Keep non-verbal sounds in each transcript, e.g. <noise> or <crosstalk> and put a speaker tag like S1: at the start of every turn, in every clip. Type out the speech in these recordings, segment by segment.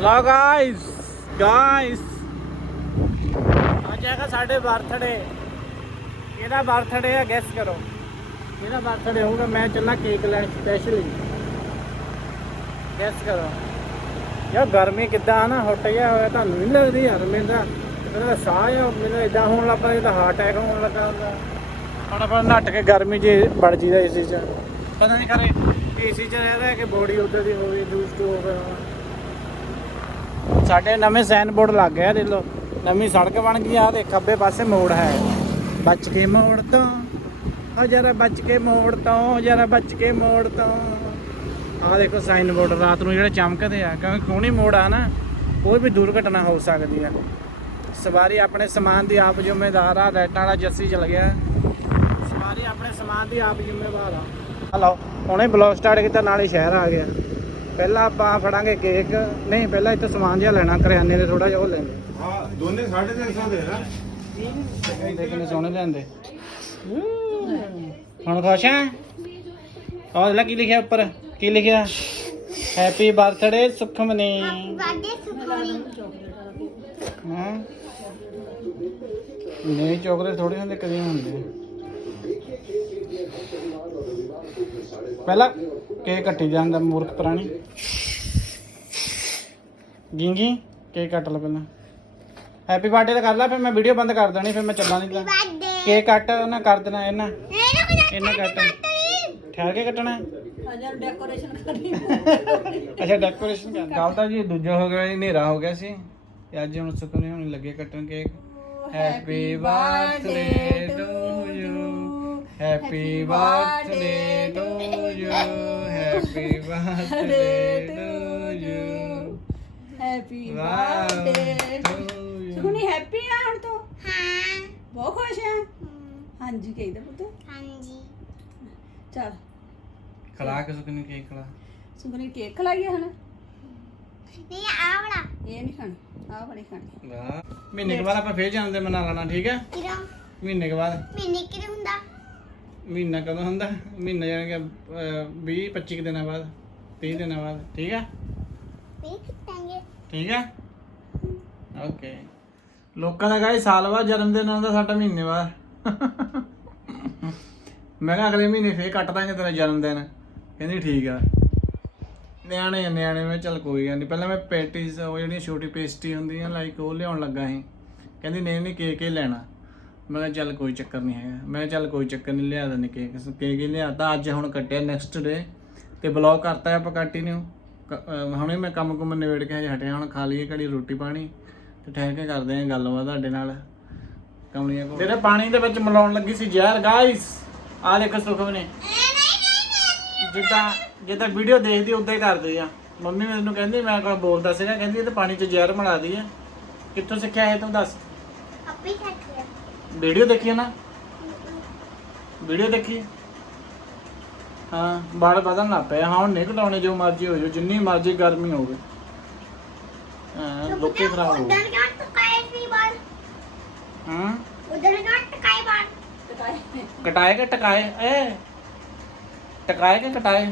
S1: ਲਓ guys guys ਅੱਜ ਹੈਗਾ ਸਾਡੇ ਬਰਥਡੇ ਇਹਦਾ ਬਰਥਡੇ ਹੈ ਗੈਸ ਕਰੋ। ਇਹਦਾ ਬਰਥਡੇ ਹੋਊਗਾ, ਮੈਂ ਚੱਲਾਂ ਕੇਕ ਲੈਣ ਸਪੈਸ਼ਲੀ ਗੈਸ ਕਰੋ। ਯਾਰ ਗਰਮੀ ਕਿੱਦਾਂ ਆ ਨਾ ਹੁੱਟ ਗਿਆ ਹੋਇਆ, ਤੁਹਾਨੂੰ ਨਹੀਂ ਲੱਗਦੀ ਯਾਰ ਮੇਰਾ ਮੇਰਾ ਸਾਹ ਆ ਮੈਨੂੰ ਇਦਾਂ ਹੋਣ ਲੱਗ ਪਿਆ ਜਿੱਦਾਂ ਹਾਰਟ ਅਟੈਕ ਹੋਣ ਲੱਗਾ ਹੁੰਦਾ। ਹੁਣ ਨੱਟ ਕੇ ਗਰਮੀ 'ਚ ਵੜ ਜੀਦਾ ਏਸੀ 'ਚ। ਪਤਾ ਨਹੀਂ ਖਰੇ ਏਸੀ 'ਚ ਰਹਿ ਰਿਹਾ ਕਿ ਬੋਡੀ ਉਧਰ ਦੀ ਹੋ ਗਈ ਦੂਸਤ ਹੋ ਗਿਆ। ਸਾਡੇ ਨਵੇਂ ਸਾਈਨ ਬੋਰਡ ਲੱਗ ਗਿਆ, ਦੇਖ ਲਓ। ਨਵੀਂ ਸੜਕ ਬਣ ਗਈ ਆ ਤੇ ਖੱਬੇ ਪਾਸੇ ਮੋੜ ਹੈ। ਬਚ ਕੇ ਮੋੜ ਤੋਂ ਓ ਜਰਾ ਬਚ ਕੇ ਮੋੜ ਤੋਂ, ਜਰਾ ਬਚ ਕੇ ਮੋੜ ਤੋਂ। ਆਹ ਦੇਖੋ ਸਾਈਨ ਬੋਰਡ, ਰਾਤ ਨੂੰ ਜਿਹੜੇ ਚਮਕਦੇ ਆ, ਕਿਉਂਕਿ ਕੋਣੀ ਮੋੜ ਆ ਨਾ, ਕੋਈ ਵੀ ਦੁਰਘਟਨਾ ਹੋ ਸਕਦੀ ਆ। ਸਵਾਰੀ ਆਪਣੇ ਸਮਾਨ ਦੀ ਆਪ ਜ਼ਿੰਮੇਦਾਰ ਆ ਲਾਈਟਾਂ ਵਾਲਾ ਜੱਸੀ ਚਲ ਗਿਆ। ਸਵਾਰੀ ਆਪਣੇ ਸਮਾਨ ਦੀ ਆਪ ਜ਼ਿੰਮੇਵਾਰ ਆ। ਹਲੋ ਹੁਣੇ ਬਲੌਗ ਸਟਾਰਟ ਕੀਤਾ, ਨਾਲੇ ਸ਼ਹਿਰ ਆ ਗਿਆ। ਪਹਿਲਾਂ ਆਪਾਂ ਫੜਾਂਗੇ ਕੇਕ ਨਹੀਂ ਪਹਿਲਾਂ ਇੱਥੇ ਸਮਾਨ ਜਿਹਾ ਲੈਣਾ ਕਰਿਆਨੇ ਦੇ ਥੋੜਾ ਜਿਹਾ ਉਹ ਲੈਂਦੇ।
S2: ਹਾਂ ਦੋਨੇ 350 ਦੇ ਨਾ
S1: ਦੇਖਣੇ ਸੋਹਣੇ ਲੈਂਦੇ। ਹੁਣ ਖੁਸ਼ ਆਹ ਲੈ ਕੀ ਲਿਖਿਆ ਉੱਪਰ ਕੀ ਲਿਖਿਆ? Happy birthday Sukhmani.
S3: Birthday Sukhmani.
S1: ਹਾਂ? ਨਹੀਂ ਚੋਕਲੇਟ ਥੋੜੇ ਹੁੰਦੇ ਕਦੀ ਹੁੰਦੇ। ਪਹਿਲਾਂ ਕੇਕ ਕੱਟੀ ਜਾਂਦਾ ਮੂਰਖ ਪ੍ਰਾਣੀ। ਗਿੰਗੀ ਕੇਕ ਕੱਟ ਲੈ ਪਹਿਲਾਂ। ਹੈਪੀ ਬਰਥਡੇ ਤਾਂ ਕਰ ਲੈ ਫਿਰ ਮੈਂ ਵੀਡੀਓ ਬੰਦ ਕਰ ਦੇਣੀ ਫਿਰ ਮੈਂ ਚੱਲਾਂ ਨਹੀਂ ਤਾਂ ਕੇਕ ਕੱਟ ਨਾ ਕਰ ਦੇਣਾ ਇਹਨਾਂ। ਇਹਨਾਂ ਕੱਟ। ਠਹਿਰ ਕੇ ਕੱਟਣਾ। ਹੈ?
S4: ਅਜਾ ਡੈਕੋਰੇਸ਼ਨ ਕਰਨੀ
S1: ਅੱਛਾ ਡੈਕੋਰੇਸ਼ਨ ਕਰ ਕੱਲ ਤਾਂ ਜੀ ਦੂਜਾ ਹੋ ਗਿਆ ਜੀ ਹਨੇਰਾ ਹੋ ਗਿਆ ਸੀ। ਤੇ ਅੱਜ ਹੁਣ ਸੁਪਨੇ ਹੁਣ ਲੱਗੇ ਕੱਟਣ cake. Happy birthday to you happy birthday to you happy birthday to you
S4: happy
S1: birthday
S4: birthday
S1: to you
S4: ਸੁਣੀ ਹੈਪੀ ਆ ਹੁਣ ਤੂੰ?
S3: ਹਾਂ।
S4: ਬਹੁਤ ਖੁਸ਼ ਆ? ਹਾਂਜੀ ਕਹੀਦਾ ਪੁੱਤ।
S3: ਹਾਂਜੀ।
S4: ਚਲ।
S1: ਖਲਾ ਕੇ ਸੁਪਨੇ ਕੇਕ ਖਲਾ।
S4: ਸੁਣੀ ਕੇਕ ਖਲਾਈਏ ਹਣ।
S3: ਨਹੀਂ ਆਵੜਾ
S4: ਇਹ ਨਹੀਂ ਖਾਣੀ। ਆਹ ਵਾਲੀ ਖਾਣੀ।
S1: ਵਾਹ। ਮਹੀਨੇ ਕੇ ਬਾਅਦ ਆਪਾਂ ਫੇਰ ਜਾਂਦੇ ਮਨਾ ਲੈਣਾ ਠੀਕ ਹੈ?
S3: ਕਿਰੋਂ
S1: ਮਹੀਨੇ ਕੇ ਬਾਅਦ।
S3: ਮੈਨੇ ਕਿਰੇ ਹੁੰਦਾ?
S1: ਮਹੀਨਾ ਕਦੋਂ ਹੁੰਦਾ? ਮਹੀਨਾ ਜਾਣੀ ਕਿ 20 25 ਦਿਨਾਂ ਬਾਅਦ 30 ਦਿਨਾਂ ਬਾਅਦ ਠੀਕ ਹੈ
S3: ਨਹੀਂ ਕਿਤਾਂਗੇ
S1: ਠੀਕ ਹੈ ਓਕੇ। ਲੋਕਾਂ ਦਾ ਗਾਈ ਸਾਲ ਬਾਅਦ ਜਨਮ ਦਿਨ ਆਉਂਦਾ ਸਾਡਾ ਮਹੀਨੇ ਬਾਅਦ। ਮੈਂ ਕਿਹਾ ਅਗਲੇ ਮਹੀਨੇ ਫੇਰ ਕੱਟ ਦਾਂਗੇ ਤੇਰਾ ਜਨਮ ਦਿਨ। ਕਹਿੰਦੀ ਠੀਕ ਆ। ਨਿਆਣੇ ਨਿਆਣੇ। ਮੈਂ ਚੱਲ ਕੋਈ ਗੱਲ ਨਹੀਂ ਪਹਿਲਾਂ ਮੈਂ ਪੈਟੀਜ਼ ਉਹ ਜਿਹੜੀਆਂ ਛੋਟੀ ਪੇਸਟਰੀ ਹੁੰਦੀਆਂ ਲਾਈਕ ਉਹ ਲਿਆਉਣ ਲੱਗਾ ਸੀ। ਕਹਿੰਦੀ ਨਹੀਂ ਨਹੀਂ ਕੇਕ ਹੀ ਲੈਣਾ। ਮੈਂ ਕਿਹਾ ਚੱਲ ਕੋਈ ਚੱਕਰ ਨਹੀਂ ਹੈਗਾ। ਮੈਂ ਕਿਹਾ ਚੱਲ ਕੋਈ ਚੱਕਰ ਨਹੀਂ ਲਿਆ ਦਿੰਦੇ ਕੇਕ। ਕੇਕ ਹੀ ਲਿਆਤਾ ਅੱਜ ਹੁਣ ਕੱਟਿਆ ਨੈਕਸਟ ਡੇ ਤੇ ਬਲੌਗ ਕਰਤਾ ਆਪਾਂ ਕੰਟੀਨਿਊ ਹੁਣੇ ਮੈਂ ਕੰਮ ਕੁਮ ਨਿਬੇੜ ਕੇ ਹਜੇ ਹਟਿਆ। ਹੁਣ ਖਾ ਲਈਏ ਘੜੀ ਰੋਟੀ ਪਾਣੀ ਤੇ ਠਹਿਰ ਕੇ ਕਰਦੇ ਆਂ ਗੱਲਬਾਤ ਤੁਹਾਡੇ ਨਾਲ। ਕਮਲੀਆਂ ਕੋਲ। ਜਿਹੜੇ ਪਾਣੀ ਦੇ ਵਿੱਚ ਮਿਲਾਉਣ ਲੱਗੀ ਸੀ ਜ਼ਹਿਰ ਗਾਇਸ ਆ ਦੇਖੋ ਸੁਖਮ ਨੇ ਜਿੱਦਾਂ ਜਿੱਦਾਂ ਵੀਡੀਓ ਦੇਖਦੀ ਉਦਾਂ ਹੀ ਕਰਦੇ ਆ। ਮੰਮੀ ਮੈਨੂੰ ਕਹਿੰਦੀ ਮੈਂ ਕੋਈ ਬੋਲਦਾ ਸੀਗਾ। ਕਹਿੰਦੀ ਇਹ ਤਾਂ ਪਾਣੀ 'ਚ ਜ਼ਹਿਰ ਮਿਲਾ ਦੀ ਆ ਕਿੱਥੋਂ ਸਿੱਖਿਆ ਇਹ ਤੂੰ ਦੱਸ?
S3: ਆਪੇ ਖਾਤੇ
S1: ਵੀਡੀਓ ਦੇਖੀ ਨਾ? ਵੀਡੀਓ ਦੇਖੀ? ਹਾਂ ਬਾਲ ਬਦਲਣ ਲੱਗ ਪਏ ਹਾਂ ਹੁਣ ਨਹੀਂ ਘਟਾਉਣੇ ਜੋ ਮਰਜ਼ੀ ਹੋ ਜਾਓ ਜਿੰਨੀ ਮਰਜ਼ੀ ਗਰਮੀ ਹੋਵੇ। ਹਾਂ ਲੋਕੇ ਖਰਾਬ ਹੋ
S3: ਉਧਰ ਟਕਾਏ ਬਾਲ
S1: ਹਾਂ?
S3: ਉਧਰ ਕਿਉਂ ਟਕਾਏ ਬਾਲ
S1: ਕਟਾਏ ਕਿ ਟਕਾਏ? ਏ ਟਕਾਏ ਕਿ ਕਟਾਏ?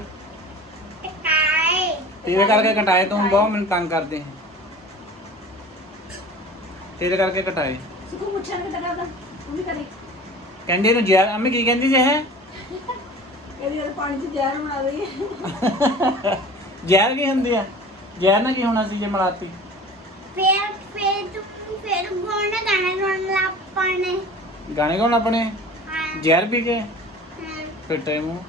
S3: ਟਕਾਏ।
S1: ਤੇਰੇ ਕਰਕੇ ਕਟਾਏ ਤੂੰ ਬਹੁਤ ਮੈਨੂੰ ਤੰਗ ਕਰਦੇ। ਤੇਰੇ ਕਰਕੇ ਕਟਾਏ।
S4: ਸੁਕੂ ਮੁੱਛਾਂ ਕਿੱਦਾਂ ਕਰਦਾ? ਕਰੀ
S1: ਕਹਿੰਦੀ ਨੂੰ ਜ਼ਹਿਰ ਅੰਮੀ ਕੀ ਕਹਿੰਦੀ ਸੀ ਇਹ?
S4: ਇਹਦੀ ਯਾਰ ਪਾਣੀ 'ਚ ਜ਼ਹਿਰ ਬਣਾ ਦਈਏ।
S1: ਜ਼ਹਿਰ ਕੀ ਹੁੰਦੀ ਆ? ਜ਼ਹਿਰ ਨਾਲ ਕੀ ਹੋਣਾ ਸੀ ਜੇ ਮਲਾਤੀ?
S3: ਫੇਰ ਫੇਰ ਤੂੰ ਫੇਰ ਗੋਣ ਨਾ ਗਾਣਾ ਗਾਉਣ ਲੱਗ ਪਣੇ
S1: ਗਾਣੇ ਗਾਉਣ ਆਪਣੇ
S3: ਹਾਂ।
S1: ਜ਼ਹਿਰ ਪੀ ਕੇ?
S3: ਹਾਂ।
S1: ਫਿੱਟੇ ਮੂੰਹ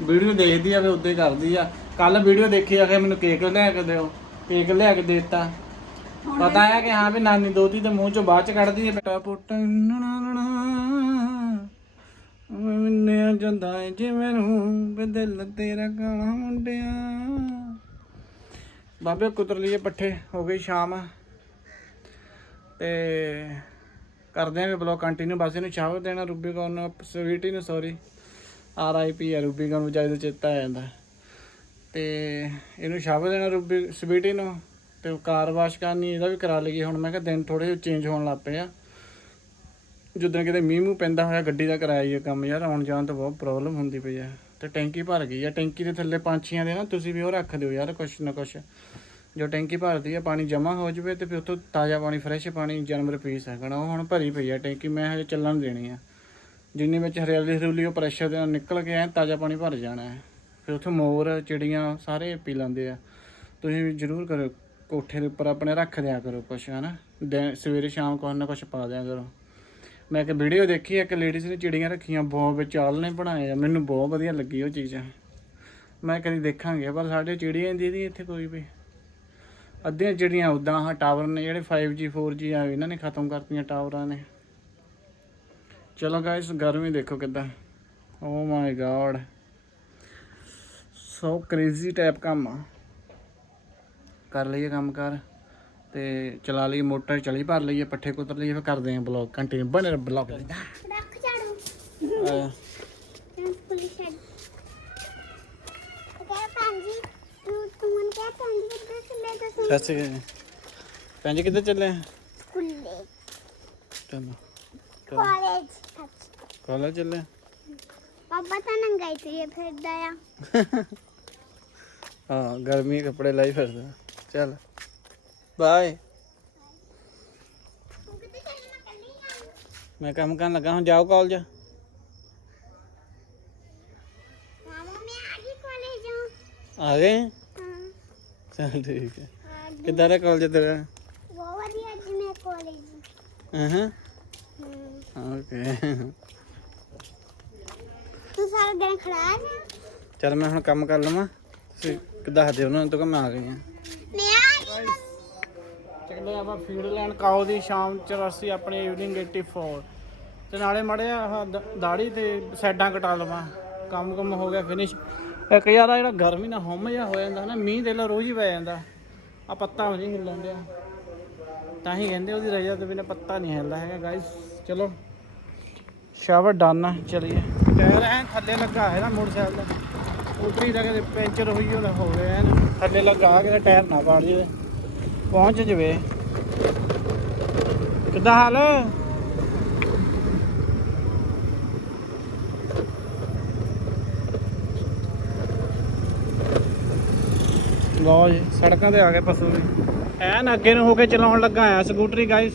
S1: ਵੀਡੀਓ ਦੇਖਦੀ ਆ ਫੇ ਉਦੋਂ ਹੀ ਕਰਦੀ ਆ। ਕੱਲ ਵੀਡੀਓ ਦੇਖੀ ਆ ਕਿ ਮੈਨੂੰ ਕੇਕ ਲਿਆ ਕੇ ਦਿਓ। ਕੇਕ ਲਿਆ ਕੇ ਦੇ ਦਿੱਤਾ। ਪਤਾ ਆ ਕਿ ਹਾਂ ਵੀ ਨਾਨੀ ਦੋਤੀ ਦੇ ਮੂੰਹ ਚੋਂ ਬਾਅਦ ਚ ਕੱਢਦੀ ਹੈ। ਬੇਟਾ ਪੁੱਟ ਮੈਨੇ ਜਾਂਦਾ ਏ, ਜਿਵੇਂ ਨੂੰ ਵੀ ਤੇਰਾ ਕਾਲਾ ਮੁੰਡਿਆ। ਬਾਬੇ ਕੁਤਰ ਲਈਏ ਪੱਠੇ ਹੋ ਗਈ ਸ਼ਾਮ। ਤੇ ਕਰਦੇ ਆਂ ਬਲੌਗ ਕੰਟੀਨਿਊ ਬਸ ਇਹਨੂੰ ਚਾਹ ਦੇਣਾ ਰੂਬੀ ਕੌਰ ਨੂੰ ਸਵੀਟੀ ਨੂੰ ਸੌਰੀ ਆਰ ਆਈ ਪੀ ਆ ਰੂਬੀ ਕੌਰ ਨੂੰ ਚਾਹੀਦਾ ਚੇਤਾ ਆ ਜਾਂਦਾ। ਤੇ ਇਹਨੂੰ ਸ਼ਾਬਤ ਦੇਣਾ ਰੂਬੀ ਸਵੀਟੀ ਨੂੰ। ਤੇ ਕਾਰ ਵਾਸ਼ ਕਰਨੀ ਇਹਦਾ ਵੀ ਕਰਾ ਲਈਏ। ਹੁਣ ਮੈਂ ਕਿਹਾ ਦਿਨ ਥੋੜੇ ਜਿਹੇ ਚੇਂਜ ਹੋਣ ਲੱਗ ਪਏ ਆ। ਜਦੋਂ ਕਿਤੇ ਮੀਂਹ ਮੂੰਹ ਪੈਂਦਾ ਹੋਇਆ, ਗੱਡੀ ਦਾ ਕਰਾਇਆ ਹੀ ਕੰਮ ਯਾਰ, ਆਉਣ ਜਾਣ ਤੋਂ ਬਹੁਤ ਪ੍ਰੋਬਲਮ ਹੁੰਦੀ ਪਈ ਆ। ਤੇ ਟੈਂਕੀ ਭਰ ਗਈ ਆ। ਟੈਂਕੀ ਦੇ ਥੱਲੇ ਪੰਛੀਆਂ ਦੇ ਨਾ, ਤੁਸੀਂ ਵੀ ਉਹ ਰੱਖ ਦਿਓ ਯਾਰ, ਕੁਛ ਨਾ ਕੁਛ। ਜੋ ਟੈਂਕੀ ਭਰਦੀ ਆ, ਪਾਣੀ ਜਮਾ ਹੋ ਜਵੇ ਤੇ ਫਿਰ ਉੱਥੋਂ ਤਾਜ਼ਾ ਪਾਣੀ ਫਰੈਸ਼ ਪਾਣੀ ਜਾਨਵਰ ਪੀ ਸਕਣ ਉਹ ਹੁਣ ਭਰੀ ਪਈ ਆ ਟੈਂਕੀ, ਮੈਂ ਹਜੇ ਚੱਲਣ ਦੇਣੀ ਆ। ਜਿੰਨੇ ਵਿੱਚ ਹਰਿਆਲੀ ਹਰਿਊਲੀ ਉਹ ਪ੍ਰੈਸ਼ਰ ਦੇ ਨਾਲ ਨਿਕਲ ਕੇ ਐ ਤਾਜ਼ਾ ਪਾਣੀ ਭਰ ਜਾਣਾ ਹੈ। ਫਿਰ ਉੱਥੇ ਮੋਰ, ਚਿੜੀਆਂ ਸਾਰੇ ਪੀ ਲੈਂਦੇ ਆ। ਤੁਸੀਂ ਵੀ ਜ਼ਰੂਰ ਕਰੋ ਕੋਠੇ ਦੇ ਉੱਪਰ ਆਪਣੇ ਰੱਖ ਦਿਆ ਕਰੋ ਕੁਛ, ਹਨਾ? ਦਿਨ- ਸਵੇਰੇ ਸ਼ਾਮ ਕੁਛ ਨਾ ਕੁਛ ਪਾ ਦਿਆ ਕਰੋ। ਮੈਂ ਇੱਕ ਵੀਡੀਓ ਦੇਖੀ, ਇੱਕ ਲੇਡੀਜ਼ ਨੇ ਚਿੜੀਆਂ ਰੱਖੀਆਂ, ਬਹੁਤ ਵਿੱਚ ਆਲਣੇ ਬਣਾਏ ਆ। ਮੈਨੂੰ ਬਹੁਤ ਵਧੀਆ ਲੱਗੀ ਉਹ ਚੀਜ਼। ਮੈਂ ਕਦੀ ਦੇਖਾਂਗੇ, ਪਰ ਸਾਡੇ ਚਿੜੀਆਂ ਦੀ ਦੀ ਇੱਥੇ ਕੋਈ ਵੀ। ਅੱਧੀਆਂ ਚਿੜੀਆਂ ਉਦਾਂ ਹਾਂ ਟਾਵਰ ਨੇ ਜਿਹੜੇ 5G 4G ਆ, ਇਹਨਾਂ ਨੇ ਖਤਮ ਕਰਤੀਆਂ ਟਾਵਰਾਂ ਨੇ। ਚਲੋ ਗਾਇਸ ਗਰਮੀ ਦੇਖੋ ਕਿੱਦਾਂ। ਓ my god so crazy type ਕੰਮ ਆ। ਕਰ ਲਈਏ ਕੰਮ ਕਰ ਤੇ ਚਲਾ ਲਈਏ ਮੋਟਰ ਚਲੀ ਭਰ ਲਈਏ ਪੱਠੇ ਕੁਤਰ ਲਈਏ ਫਿਰ ਕਰਦੇ ਆਂ ਬਲੌਗ ਕੰਟੀਨਿਊ ਬਣੇ ਬਲੌਗ
S3: ਰੱਖ ਝਾੜੂ। ਕਹਿੰਦਾ ਪੰਜੀ
S1: ਸੱਚ ਕਿੱਧਰ ਚੱਲੇ
S3: ਕੁੱਲੇ
S1: ਚਲੋ।
S3: ਕਾਲਜ।
S1: ਕਾਲਜ ਚੱਲੇ
S3: ਪਾਪਾ ਤਾਂ ਨੰਗਾਈ ਤੇ ਫਿਰਦਾ ਆ।
S1: ਹਾਂ ਗਰਮੀ ਦੇ ਕੱਪੜੇ ਲਾਈ ਫਿਰਦਾ। ਚੱਲ। ਬਾਏ। ਮੈਂ ਕੰਮ ਕਰਨ ਲੱਗਾ ਹੁਣ ਜਾਓ ਕਾਲਜ
S3: ਆ
S1: ਗਏ?
S3: ਹਾਂ
S1: ਚੱਲ ਠੀਕ ਹੈ। ਕਿੱਦਾਂ ਦਾ ਕਾਲਜ ਤੇਰਾ?
S3: ਬਹੁਤ ਵਧੀਆ ਅੱਜ ਮੈਂ ਕਾਲਜ
S1: ਹਾਂ
S3: ਹਾਂ
S1: ਓਕੇ
S3: ਤੂੰ ਸਾਰਾ ਦਿਨ ਖੜਾ ਆ
S1: ਚੱਲ ਮੈਂ ਹੁਣ ਕੰਮ ਕਰ ਲਵਾਂ। ਤੁਸੀਂ ਦੱਸ ਦਿਓ ਉਹਨਾਂ ਨੂੰ ਤਾਂ ਕਿ ਮੈਂ ਆ ਗਈ ਹਾਂ। ਚੱਲੇ ਆਪਾਂ ਫੀਡ ਲੈਣ, ਕਾਓ ਦੀ ਸ਼ਾਮ ਚ ਅਸੀਂ ਆਪਣੀ ਈਵਨਿੰਗ 84 ਤੇ ਨਾਲੇ ਮੜੇ ਦਾੜੀ ਤੇ ਸੈਡਾਂ ਕਟਾ ਲਵਾਂ। ਕੰਮ ਕੰਮ ਹੋ ਗਿਆ ਫਿਨਿਸ਼ ਇੱਕ ਯਾਰ ਜਿਹੜਾ ਗਰਮੀ ਨਾਲ ਹੁੰਮ ਜਿਹਾ ਹੋ ਜਾਂਦਾ ਨਾ, ਮੀਂਹ ਦੇ ਲਾ ਰੋਜ਼ ਹੀ ਪੈ ਜਾਂਦਾ। ਆ ਪੱਤਾ ਨਹੀਂ ਹਿੱਲਣ ਡਿਆ। ਤਾਂ ਹੀ ਕਹਿੰਦੇ ਉਹਦੀ ਰਜਾ ਤੋਂ ਬਿਨਾ ਪੱਤਾ ਨਹੀਂ ਹਿੱਲਦਾ ਹੈਗਾ ਗਾਇਸ ਚਲੋ ਸ਼ਾਵਰ ਡਨ ਆ, ਚਲਿਏ। ਟਾਇਰ ਐ ਥੱਲੇ ਲੱਗਾ ਹੈ ਨਾ ਮੋਟਰਸਾਈਕਲ ਦਾ। ਉਤਰੀ ਦਾ ਕਦੇ ਪੈਂਚਰ ਹੋਈ ਹੋਣਾ ਹੋਵੇ ਐਨ। ਥੱਲੇ ਲੱਗਾ ਕਿਤੇ ਟਾਇਰ ਨਾ ਪਾੜ ਜਾਵੇ। ਪਹੁੰਚ ਜਵੇ। ਕਿੱਦਾਂ ਹਾਲ? ਲਓ ਜੀ, ਸੜਕਾਂ ਤੇ ਆ ਗਏ ਪਸ਼ੂ ਵੀ। ਐਨ ਅੱਗੇ ਨੂੰ ਹੋ ਕੇ ਚਲਾਉਣ ਲੱਗਾ ਆ ਸਕੂਟਰੀ ਗਾਇਸ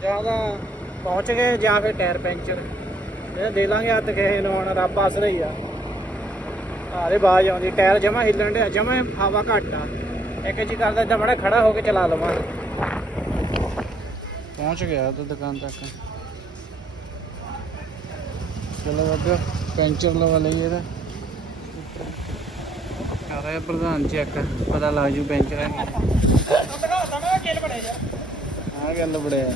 S1: ਜ਼ਿਆਦਾ ਪਹੁੰਚ ਗਏ ਜਾਂ ਫਿਰ ਟਾਇਰ ਪੈਂਚਰ। ਇਹ ਦੇ ਲਾਂਗੇ ਹੱਥ ਕਿਸੇ ਨੂੰ ਹੁਣ, ਰੱਬ ਆਸਰਾ ਹੀ ਆ। ਆਰੇ ਬਾਜ ਆਉਂਦੀ, ਟਾਇਰ ਜਮਾ ਹਿੱਲਣ ਡਿਆ, ਜਮਾ ਹਵਾ ਘੱਟ ਆ। ਇੱਕ ਜੀ ਕਰਦਾ ਇਦਾਂ ਬੜਾ ਖੜਾ ਹੋ ਕੇ ਚਲਾ ਲਵਾਂ। ਪਹੁੰਚ ਗਿਆ ਤੇ ਦੁਕਾਨ ਤੱਕ। ਚਲੋ ਬਾਬਾ ਪੈਂਚਰ ਲਵਾ ਲਈਏ ਇਹਦਾ। ਆ ਰਿਹਾ ਪ੍ਰਧਾਨ ਚੈੱਕ, ਪਤਾ ਲੱਗ ਜੂ ਪੈਂਚਰ ਹੈ ਆ ਗੱਲ ਬੜਿਆ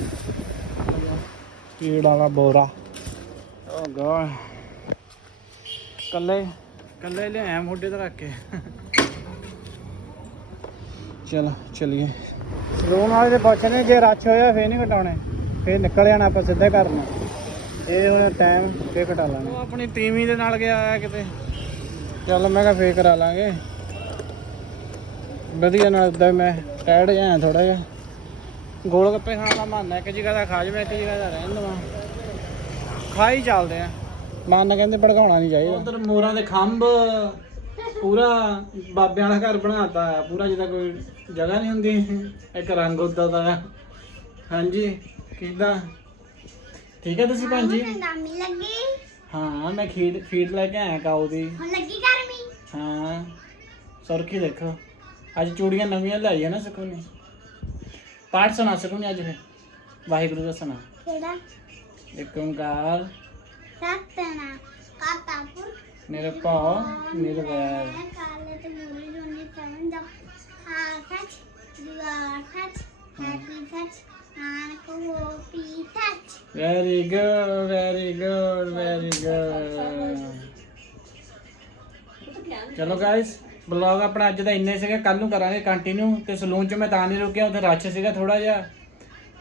S1: ਕੀੜ ਵਾਲਾ ਬੋਰਾ। ਓ ਗੋਡ ਕੱਲੇ ਕੱਲੇ ਲਿਆਇਆ ਮੋਢੇ ਤੇ ਰੱਖ ਕੇ। ਚਲ ਚਲੀਏ। ਸਲੂਨ ਵਾਲੇ ਦੇ ਪੁੱਛਣੇ ਜੇ ਰੱਛ ਹੋਇਆ ਫੇਰ ਨਹੀਂ ਕਟਾਉਣੇ। ਫੇਰ ਨਿਕਲ ਜਾਣਾ ਆਪਾਂ ਸਿੱਧੇ ਕਰਨਾ ਇਹ ਹੁਣ ਟਾਈਮ ਫੇਰ ਕਟਾ ਲਾਂਗੇ। ਉਹ ਆਪਣੀ ਤੀਵੀਂ ਦੇ ਨਾਲ ਗਿਆ ਆ ਕਿਤੇ। ਚੱਲ ਮੈਂ ਕਿਹਾ ਫੇਰ ਕਰਾ ਲਾਂਗੇ। ਵਧੀਆ ਨਾਲ ਇਦਾਂ ਮੈਂ ਟਾਇਰਡ ਜਿਹਾ ਥੋੜਾ ਜਿਹਾ। ਗੋਲ ਗੱਪੇ ਖਾਣ ਦਾ ਮਨ ਹੈ ਇੱਕ ਜਗ੍ਹਾ ਦਾ ਖਾ ਜਵੇ ਇੱਕ ਜਗ੍ਹਾ ਦਾ ਰਹਿਣ ਦਵਾਂ। ਖਾਈ ਚੱਲਦੇ ਆ। ਮਨ ਕਹਿੰਦੇ ਭੜਕਾਉਣਾ ਨਹੀਂ ਚਾਹੀਦਾ। ਉਧਰ ਮੋਰਾਂ ਦੇ ਖੰਭ ਪੂਰਾ ਬਾਬਿਆਂ ਦਾ ਘਰ ਬਣਾਤਾ ਹੈ ਪੂਰਾ ਜਿੱਦਾਂ ਕੋਈ ਜਗ੍ਹਾ ਨਹੀਂ ਹੁੰਦੀ। ਇੱਕ ਰੰਗ ਉਦਾਂ ਦਾ। ਹਾਂਜੀ ਕਿਦਾਂ? ਠੀਕ ਹੈ ਤੁਸੀਂ ਭੈਣ ਜੀ?
S3: ਗਰਮੀ ਲੱਗੀ?
S1: ਹਾਂ ਮੈਂ ਖੀਰ ਫੀਡ ਲੈ ਕੇ ਆਇਆ ਕਾਉ ਦੀ।
S3: ਹੁਣ ਲੱਗੀ ਗਰਮੀ?
S1: ਹਾਂ ਸੁਰਖੀ ਦੇਖੋ। ਅੱਜ ਚੂੜੀਆਂ ਨਵੀਆਂ ਲਾਈਆਂ ਨਾ ਸਕੂਨੇ। ਪਾਠ ਸੁਣਾ ਸਕੂਨੇ ਅੱਜ ਫਿਰ। ਵਾਹਿਗੁਰੂ ਦਾ ਸੁਣਾ।
S3: ਕਿਹੜਾ?
S1: ਇੱਕ ਓੰਕਾਰ।
S3: ਸਤਨਾ। ਕਾਤਾਪੁਰ
S1: ਨਿਰਭਉ ਨਿਰਵੈਰ
S3: ਕਾਲੇ ਤੇ ਮੂਰੇ ਜੋਨੀ ਤਰਨ ਦਾ ਆ ਸੱਚ ਦੁਆ ਸੱਚ ਹੈਪੀ ਸੱਚ ਨਾਨਕ ਹੋ ਪੀ ਸੱਚ
S1: very good very good very good ਚਲੋ ਗਾਇਸ ਬਲੌਗ ਆਪਣਾ ਅੱਜ ਦਾ ਇੰਨੇ ਸੀਗਾ ਕੱਲ ਨੂੰ ਕਰਾਂਗੇ ਕੰਟੀਨਿਊ ਤੇ ਸਲੂਨ 'ਚ ਮੈਂ ਤਾਂ ਨਹੀਂ ਰੁਕਿਆ ਉੱਥੇ ਰਸ਼ ਸੀਗਾ ਥੋੜਾ ਜਿਹਾ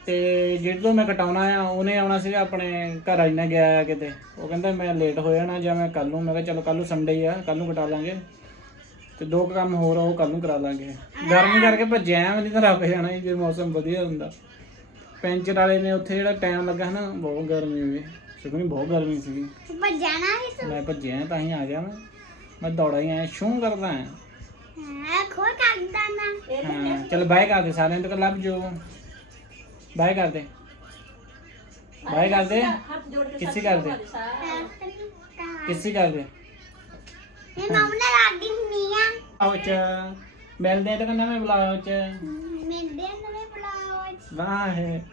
S1: ਤੇ ਜਦੋਂ ਮੈਂ ਕਟਾਉਣਾ ਆ ਉਹਨੇ ਆਉਣਾ ਸੀਗਾ ਆਪਣੇ ਘਰ ਆਈਨਾ ਗਿਆ ਆ ਕਿਤੇ ਉਹ ਕਹਿੰਦਾ ਮੈਂ ਲੇਟ ਹੋ ਜਾਣਾ ਜਾਂ ਮੈਂ ਕੱਲ ਨੂੰ ਮੈਂ ਕਿਹਾ ਚਲੋ ਕੱਲ ਨੂੰ ਸੰਡੇ ਆ ਕੱਲ ਨੂੰ ਕਟਾ ਲਾਂਗੇ ਤੇ ਦੋ ਕੁ ਕੰਮ ਹੋਰ ਆ, ਉਹ ਕੱਲ ਨੂੰ ਕਰਾ ਲਾਂਗੇ। ਗਰਮੀ ਕਰਕੇ ਭੱਜਿਆ ਮੈਂ ਨਹੀਂ ਤਾਂ ਰੱਬ ਜਾਣਾ ਸੀ ਜੇ ਮੌਸਮ ਵਧੀਆ ਹੁੰਦਾ। ਪੈਂਚਰ ਵਾਲੇ ਨੇ ਉੱਥੇ ਜਿਹੜਾ ਟਾਈਮ ਲੱਗਾ ਨਾ ਬਹੁਤ ਗਰਮੀ ਹੋਈ। ਸੁਖਮਨੀ ਬਹੁਤ ਗਰਮੀ ਸੀ
S3: ਪਰ ਜਾਣਾ ਹੀ ਤੂੰ?
S1: ਮੈਂ ਭੱਜਿਆ ਤਾਂ ਹੀ ਆ ਗਿਆ ਮੈਂ। ਮੈਂ ਦੌੜਾ ਹੀ ਆਇਆ ਸ਼ੂ ਕਰਦਾ ਆ
S3: ਹਾਂ ਖੋ ਕਰਦਾ ਨਾ।
S1: ਹਾਂ ਚਲ ਬਾਏ ਕਰ ਦੇ ਸਾਰਿਆਂ ਤੋਂ ਲੱਭ ਜੋ ਬਾਏ ਕਰ ਦੇ। ਬਾਏ ਕਰ ਦੇ।
S4: ਹੱਥ ਜੋੜ ਕੇ
S1: ਕਿਸੇ ਕਰ ਦੇ। ਕਿਸੇ ਕਰ ਦੇ।
S3: ਇਹ ਮਾਮਲਾ ਲਾਡੀ ਹੁੰਨੀ ਆ।
S1: ਆਓ ਚ। ਮਿਲਦੇ ਤਾਂ ਨਵੇਂ ਬੁਲਾਓ ਚ।
S3: ਮੈਂ ਦੇ ਨਵੇਂ ਬੁਲਾਓ
S1: ਵਾਹ। ਹੈ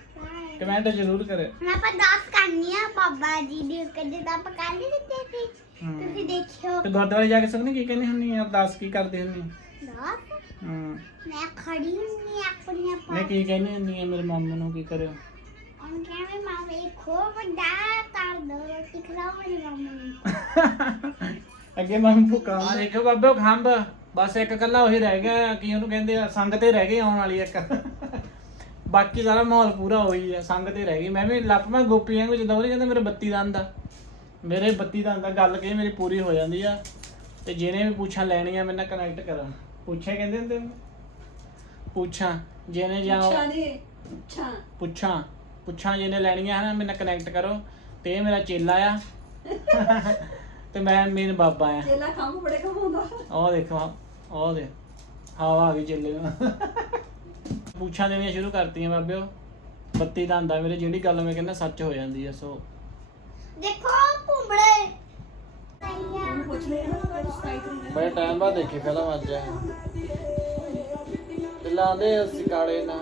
S1: ਕਮੈਂਟ ਜ਼ਰੂਰ ਕਰੇ
S3: ਹੁਣ ਆਪਾਂ ਦਾਸ ਕਰਨੀ ਆ ਬਾਬਾ ਜੀ ਦੀ ਕਦੇ ਤਾਂ ਆਪਾਂ ਕਰ ਨਹੀਂ ਦਿੱਤੇ ਸੀ। ਤੁਸੀਂ ਦੇਖਿਓ।
S1: ਤੇ ਗੁਰਦੁਆਰੇ ਜਾ ਕੇ ਸੁਣੀ ਕੀ ਕਹਿੰਦੀ ਹੁੰਨੀ ਆ? ਅਰਦਾਸ ਕੀ ਕਰਦੀ ਹੁੰਨੀ
S3: ਦਾਸ?
S1: ਹੂੰ
S3: ਮੈਂ ਖੜੀ ਹੁੰਨੀ ਆ ਆਪਣੀਆਂ
S1: ਮੈਂ
S3: ਪਾ
S1: ਕੀ ਕਹਿੰਦੀ ਹੁੰਨੀ ਆ ਮੇਰੇ ਮਾਮੂ ਨੂੰ ਕੀ ਕਰਿਓ?
S3: ਉਹਨ ਕਹਿੰਦੇ ਮਾਮੇ ਖੋ ਵੱਡਾ ਕਰ ਦੋ ਰੋਟੀ ਖਿਲਾਓ ਮੇਰੇ ਮਾਮੇ ਨੂੰ। <laughs>
S1: ਅੱਗੇ ਮਾਮੂ ਭੁੱਖਾ ਆ ਦੇਖੋ ਬਾਬੇ ਉਹ ਖੰਭ। ਬਸ ਇੱਕ ਕੱਲਾ ਉਹੀ ਰਹਿ ਗਿਆ ਕੀ ਉਹਨੂੰ ਕਹਿੰਦੇ ਆ ਸੰਗ ਤੇ ਰਹਿ ਗਈ ਆਉਣ ਵਾਲੀ ਇੱਕ। ਬਾਕੀ ਸਾਰਾ ਮਾਹੌਲ ਪੂਰਾ ਹੋਈ ਆ ਸੰਗ ਤੇ ਰਹਿ ਗਈ। ਮੈਂ ਵੀ ਲੱਪ ਮੈਂ ਗੋਪੀ ਵਾਂਗੂ ਜਦੋਂ ਉਹਨੇ ਕਹਿੰਦੇ ਮੇਰੇ ਬੱਤੀ ਦੰਦ ਆ। ਮੇਰੇ ਬੱਤੀ ਦੰਦ ਆ ਗੱਲ ਕੀ ਮੇਰੀ ਪੂਰੀ ਹੋ ਜਾਂਦੀ ਆ। ਤੇ ਜਿਹਨੇ ਵੀ ਪੁੱਛਾਂ ਲੈਣੀਆਂ ਮੇਰੇ ਨਾਲ ਕਨੈਕਟ ਕਰਨ। ਪੁੱਛੇ ਕਹਿੰਦੇ ਹੁੰਦੇ? ਪੁੱਛਾਂ ਜਿਹਨੇ ਜਾਂ
S4: ਅੱਛਾ ਨਹੀਂ ਅੱਛਾ
S1: ਪੁੱਛਾਂ। ਪੁੱਛਾਂ ਜਿਹਨੇ ਲੈਣੀਆਂ ਹਨ ਮੇਰੇ ਨਾਲ ਕਨੈਕਟ ਕਰੋ। ਤੇ ਇਹ ਮੇਰਾ ਚੇਲਾ ਆ। ਤੇ ਮੈਂ ਮੇਨ ਬਾਬਾ ਆ।
S4: ਚੇਲਾ ਖੰਭ ਬੜੇ ਕਮਾਉਂਦਾ
S1: ਉਹ ਦੇਖੋ ਉਹ ਦੇ ਹਵਾ ਆ ਗਈ ਚੇਲੇ ਨੂੰ। ਪੁੱਛਾਂ ਦੇਣੀਆਂ ਸ਼ੁਰੂ ਕਰਤੀਆਂ ਬਾਬਿਓ ਬੱਤੀ ਦਾ ਆਂਦਾ ਮੇਰੇ ਜਿਹੜੀ ਗੱਲ ਮੈਂ ਕਹਿੰਦਾ ਸੱਚ ਹੋ ਜਾਂਦੀ ਆ ਸੋ।
S3: ਦੇਖੋ ਭੁੰਬੜੇ।
S4: ਉਹਨੂੰ ਪੁੱਛ ਲੈ ਨਾ ਕਿ ਸਤਾਈ ਤਰੀਕ
S1: ਬੜੇ ਟਾਈਮ ਬਾਅਦ ਦੇਖੀ ਫਿਲਮ ਅੱਜ ਚਲਾਉਂਦੇ ਅਸੀਂ ਕਾਲੇ ਨਾ